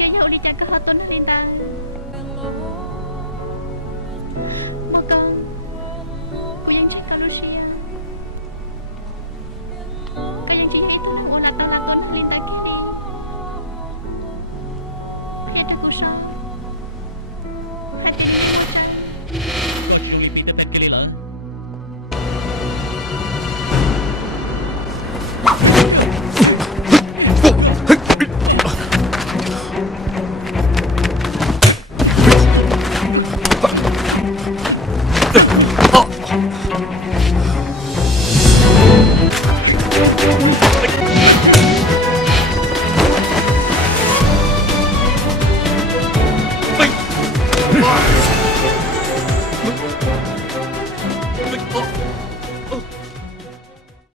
Kaya uli jaga hatun lintang. Maka ku yang cakap Rusia. Kaya jika itu nak ulat talakon lintang kini. Kaya tak kusah. Hati ini kusah. Kau curi pintu tak kali lah.